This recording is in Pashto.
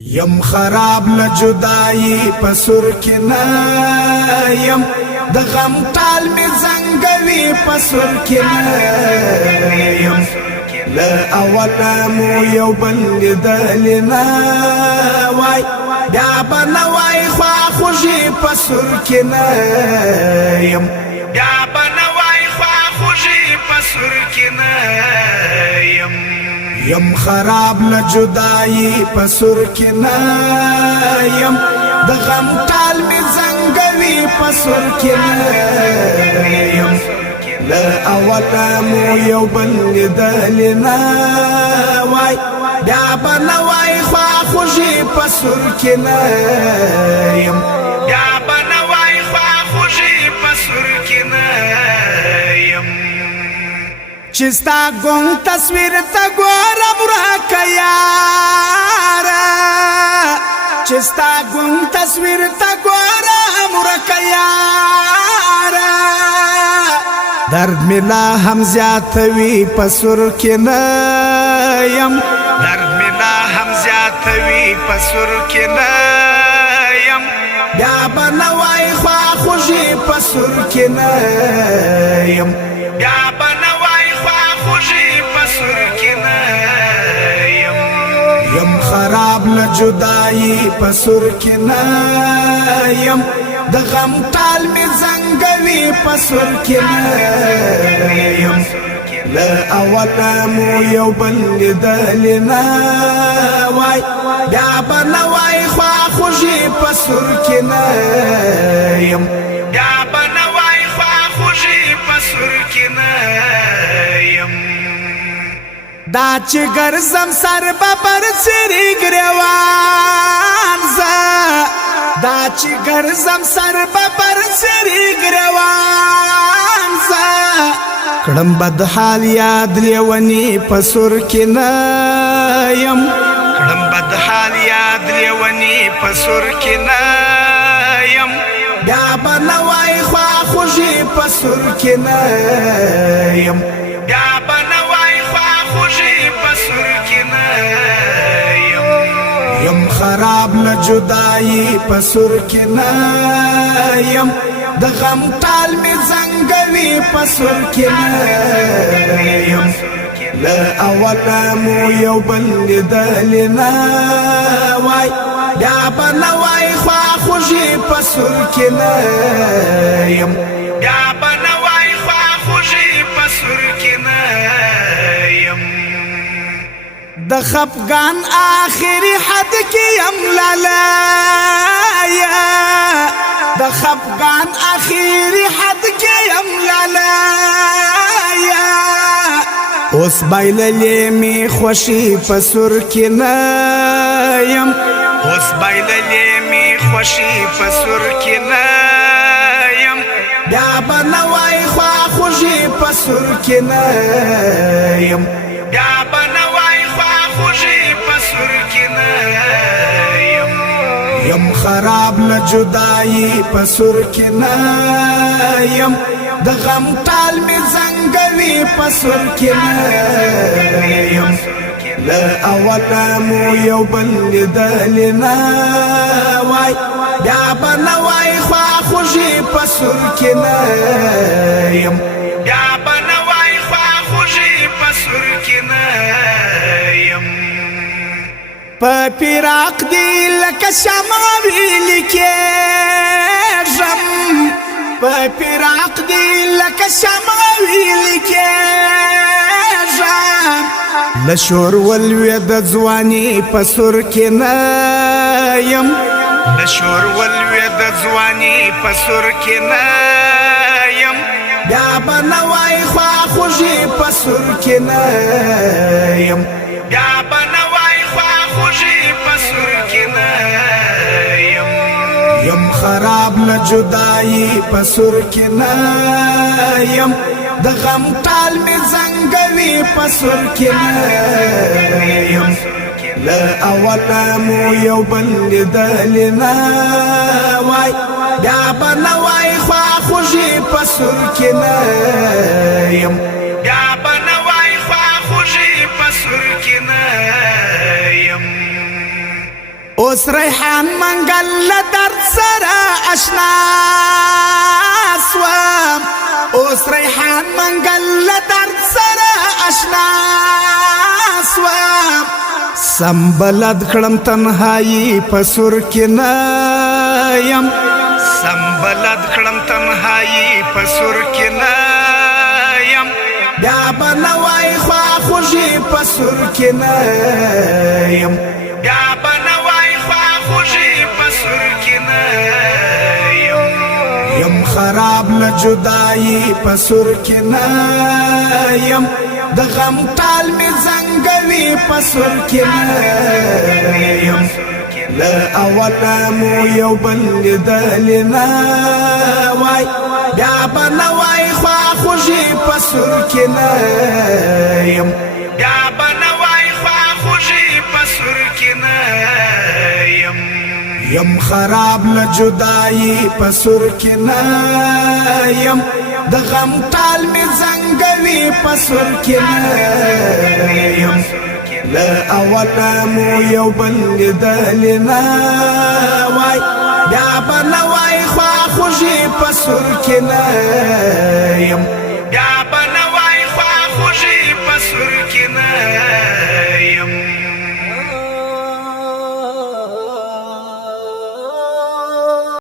یم خراب لجدائی پسر کی یم د غم ټال می زنګوي پسر کی یم لا اولا مو یو بل دلنا وای بیا بنوای خوا خوشي پسر کی یم بیا بنوای خوا خوشي پسر کی یم خراب لجدائی پسر کی یم د غم ټال می زنګوي پسر کی یم لا اولا مو یو بل دلنا وای بیا بنوای خوا خوشي پسر کی یم بیا بنوای خوا خوشي پسر کی چستا گون تصویر تا گورم را کیارا چستا گون تصویر تا گورم را کیارا درد ملا هم زیاتوی پسر کی یم درد ملا هم زیاتوی پسر کی یم بیا بنوای خوا خوشی پسر کی یم بیا یم خراب لجدائی پسر کی یم د غم ټال می زنګوي پسر کی یم لا اولا مو یو بل دلنا وای بیا بنوای خوا خوشي پسر کی یم بیا بنوای خوا خوشي پسر کی دا چې ګرځم سر ببر سری ګروان زه دا چې ګرځم سر ببر سری ګروان زه کړم بد حال یاد لیونی پسر کی یم کړم بد حال یاد لیونی پسر کی یم بیا بنوای خوا خوشي پسر کی یم بیا یم خراب لجدائی پسر کی یم د غم ټال می زنګوي پسر کی یم لا اولا مو یو بل دلنا وای بیا بنوای خوا خوشي پسر کی یم بیا بنوای خوا خوشي پسر کی د خفغان آخری حد کی یم لالایا د خفغان آخری حد کی یم لالایا اوس بایللی می خوشی پسر کی یم اوس بایللی می خوشی پسر کی یم بیا بنوای خوا خوشی پسر کی یم بیا یم خراب لجدائی پسر کی یم د غم ټال می زنګوي پسر کی یم لا اولا مو یو بل دلنا وای بیا بنوای خوا خوشي پسر کی یم بیا بنوای خوا خوشي پسر کی په پیراق دی لکه شمع ویل کېږم په پیراق دی لکه شمع ویل کېږم له شور ولوې د ځواني په سر کې نه یم له شور ولوې د ځواني په سر کې نه یم بیا بنوای خوا خوشي په سر کې نه یم بیا یم خراب لجدائی پسر کی یم د غم ټال می زنګوي پسر کی یم لا اولا مو یو بل دلنا وای بیا بنوای خوا خوشي پسر کی یم بیا بنوای خوا خوشي پسر کی اوس ریحان منګل له درد سره اشنا سوم اوس ریحان منګل له درد سره اشنا سوم سنبلد کړم تنهایی په سر کې نه یم سنبلد کړم تنهایی په سر کې نه یم بیا به نوای خواخوږي په سر کې نه یم بیا به نوای خواخوږي په سر کې نه یم خراب له جدایي په سر کې نه یم د غم ټال مې زنګوي په سر کې نه یم له اوله مو یو بل لیدلې نه وای بیا به نوای خواخوږي په سر کې نه یم بیا به نوای خواخوږي په سر کې نه یم خراب له جدایي په سر کې نه یم د غم ټال مې زنګوي په سر کې نه یم له اوله مو یو بل لیدلې نه وای بیا به نوای خواخوږي په سر کې نه یم